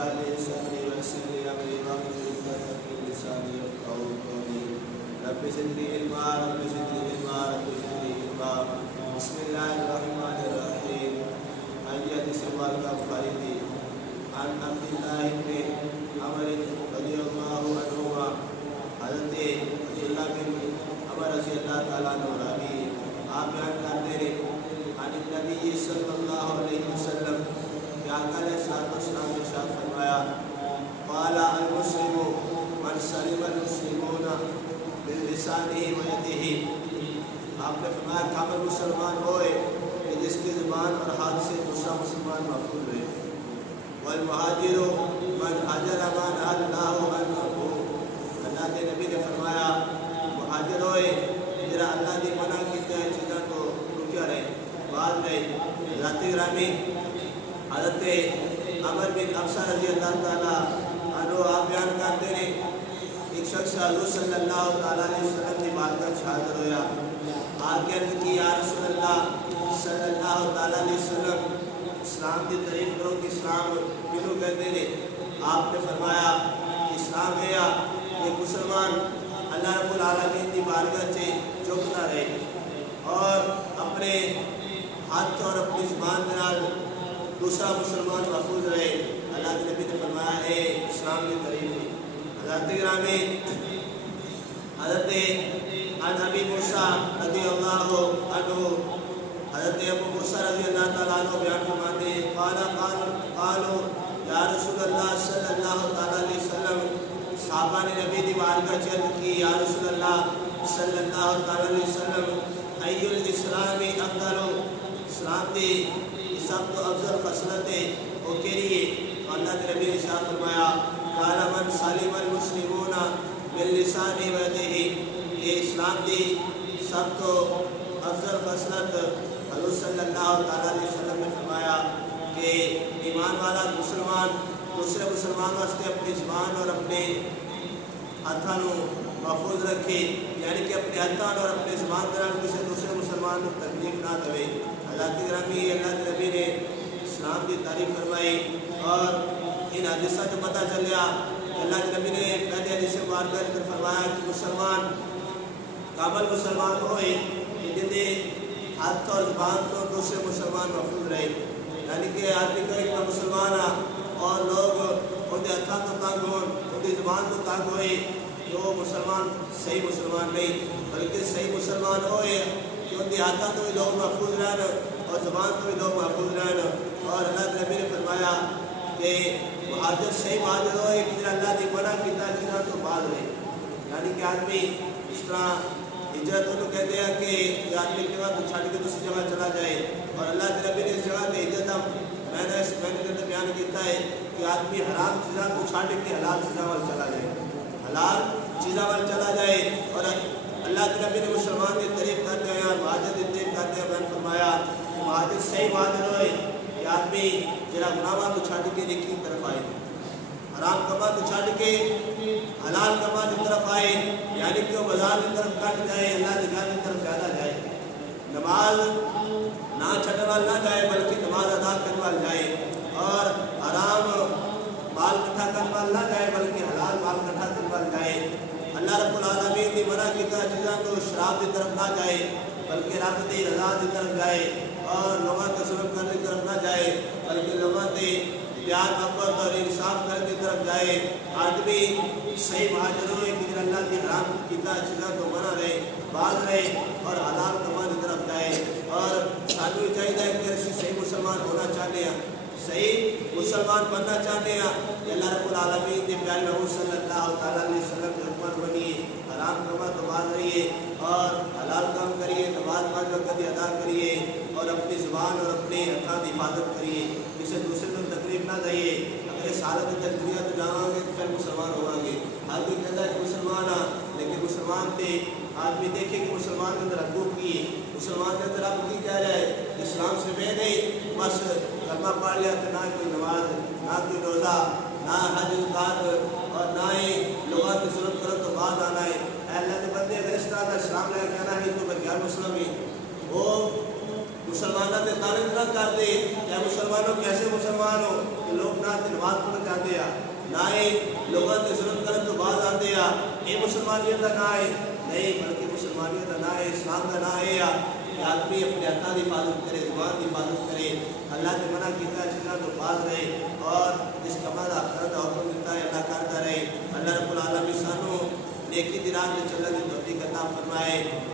اشرح لي صدري ويسر لي امري واحلل عقدة من لساني يفقهوا قولي رب زدني علما رب زدني علما رب زدنی علما. بسم اللہ الرحمن الرحیم. آیت سوال کا بخاری تھی. عن عبداللہ بن عمر رضی اللہ عنہما حضرت عبداللہ بن عمر رضی اللہ تعالیٰ عنہ راوی آپ بیان کرتے ہیں عن النبی صلی اللہ علیہ وسلم کہ آقا علیہ السلام نے ارشاد فرمایا قال المسلم من سلم المسلمون بلسانہ ویدہ. آپ نے فرمایا کامل مسلمان ہوئے کہ جس کی زبان اور ہاتھ سے دوسرا مسلمان محفوظ رہے. والمہاجر من ہاجر ما نہا اللہ عنہ. اللہ کے نبی نے فرمایا مہاجر ہوئے جرا اللہ نے منع کیتا ہے چیزاں تو رکیا رہے بعد رہے. ذات گرامی حضرت عمر بن ابسہ رضی اللہ تعالیٰ عنہ آپ بیان کرتے ہیں ایک شخص حضور صلی اللہ تعالیٰ علیہ وسلم کی بارگاہ حاضر ہویا. آگے عرض کی یا رسول اللہ صلی اللہ تعالیٰ علیہ وسلم اسلام کی تعریف کرو کہ اسلام کیوں کہتے ہیں. آپ نے فرمایا اسلام ہے یہ مسلمان اللہ رب العالمین کی بارگاہ سے چپ نہ رہے اور اپنے ہاتھ اور اپنی زبان میں دوسرا مسلمان محفوظ رہے. اللہ کے نبی نے فرمایا ہے اسلام کی تعریف ہے. حضرت گرامی حضرت عن ابی موسیٰ رضی اللہ عنہ حضرت ابو موسیٰ رضی اللہ تعالیٰ عنہ بیان فرماتے ہیں قالوا یا رسول اللہ صلی اللہ تعالیٰ علیہ وسلم. صحابہ نے نبی دی بارگاہ چل کی یا رسول اللہ صلی اللہ تعالیٰ علیہ وسلم ای الاسلام افضل. اسلام دی سب تو افضل خصلت ہے وہ کیریے. اللہ کے نبی نے ارشاد فرمایا قال من سلم المسلمون باللسان ویدہ. یہ اسلام دی سب تو افضل خصلت حضور صلی اللہ تعالیٰ علیہ وسلم نے فرمایا کہ ایمان والا مسلمان دوسرے مسلمان واسطے اپنی زبان اور اپنے ہاتھوں محفوظ رکھے یعنی کہ اپنے ہاتھوں اور اپنے زبان دران کسی دوسرے مسلمان کو تکلیف نہ دے. اللہ کی گرامی اللہ کے نبی نے اسلام کی تعریف فرمائی اور ان حدیثوں سے پتہ چلیا کہ اللہ کے نبی نے پہلے حدیث مبارکہ میں فرمایا کہ مسلمان کامل مسلمان ہوئے کہ جن کے ہاتھ اور زبان تو دوسرے مسلمان محفوظ رہے. یعنی کہ آدمی کو ایک مسلمان اور لوگ ان کے ہاتھوں تو تنگ ہو ان کی زبان تو تنگ ہوئے کہ وہ مسلمان صحیح مسلمان نہیں بلکہ صحیح مسلمان ہوئے کہ ان کے ہاتھوں تو بھی لوگ محفوظ رہن اور زبان تو بھی لوگ محفوظ رہن. اور اللہ کے نبی نے فرمایا کہ مہاجر صحیح مہاجر ہوئے کہ جنہوں اللہ نے منع کیتا جنہوں تو بعد رہے. یعنی کہ آدمی اس طرح ہجرت انہوں کہتے ہیں کہ آدمی کی جگہ تو چھاڑ کے دوسری جگہ چلا جائے اور اللہ کے نبی نے اس جگہ پہ ہجرت میں نے بیان کیتا ہے کہ آدمی حرام چیزاں کو چھاڑ کے حلال چیزاں وال چلا جائے حلال چیزاں وال چلا جائے. اور اللہ کے نبی نے مسلمان کی تعریف کرتے ہیں اور مہاجر کی تعریف کرتے ہیں بیان فرمایا کہ مہاجر صحیح مہاجر ہوئے کہ آدمی جرا گناہ کو چھاڑ کے نیکی کی طرف آئے حرام کما تو چھاڑ کے حلال کما کی طرف آئے یعنی کہ وہ بازار کی طرف کٹ جائے اللہ کے گھر کی طرف زیادہ جائے. نماز نہ چھٹنے وال نہ جائے بلکہ نماز ادا کرنے وال جائے اور حرام مال کٹھا کرنے وال نہ جائے بلکہ حلال مال کٹھا کرنے وال جائے. اللہ رب العالمین نے منع کیتا چیزاں تو شراب کی طرف نہ جائے بلکہ رب کی رضا کی طرف جائے اور لوگوں کے ظلم کرنے کی طرف نہ جائے بلکہ لوگوں کے پیار محبت اور انصاف کرنے کی طرف جائے. آدمی صحیح مہاجر ہوئے کہ اللہ کی حرام کیتا چیزاں تو منع رہے بعض رہے اور حلال کما کی طرف جائے. اور سانو چاہیے کہ اسی صحیح مسلمان ہونا چاہتے ہیں صحیح مسلمان بننا چاہتے ہیں کہ اللہ رب العالمین کے پیارے محبوب صلی اللہ تعالیٰ علیہ وسلم کی حکمت بنیے حرام کما تو باز رہیے اور حلال کام کریے نماز پانچ وقت کی ادا کریے اور اپنی زبان اور اپنے حقاں کی حفاظت کریے کسی دوسرے کو تکلیف نہ دئیے. اگر سالت دنیا تو جاؤں گے تو پھر مسلمان ہوں گے. ہر کوئی کہتا ہے کہ مسلمان لیکن مسلمان تھے آدمی دیکھے کہ مسلمان کے اندر حقوق کی مسلمان کے اندر آپ کی کیا جائے اسلام سے میں نہیں بس کلمہ پڑھ لیا تو نہ کوئی نماز نہ کوئی روزہ نہ حج زکات اور نہ ہی لوگوں کی ضرورت کرو تو بعد آنا ہے. اللہ کے بندے اگر اس طرح کا اسلام لے کے آنا ہے تو میں غیر مسلم ہی وہ مسلمانوں کے تعریف نہ کر دے کہ مسلمانوں کیسے مسلمان ہو کہ لوگ لوگ نہ نماز پڑھ جاتے ہیں نہ ہی لوگوں کے ظلم کرنے تو بعد آتے ہیں یہ مسلمانیت کا نہ ہے نہیں بلکہ مسلمانیت کا نہ ہے اسلام کا نہ ہے کہ آدمی اپنے ہاتھوں کی حفاظت کرے زبان کی حفاظت کرے اللہ نے منع کیا چیزاں تو باز رہے اور جس کما کا کرتا حکم دیتا ہے اللہ کرتا رہے اللہ رب العالمین سانو نیکی دی راہ میں چلنے کی توفیق عطا فرمائے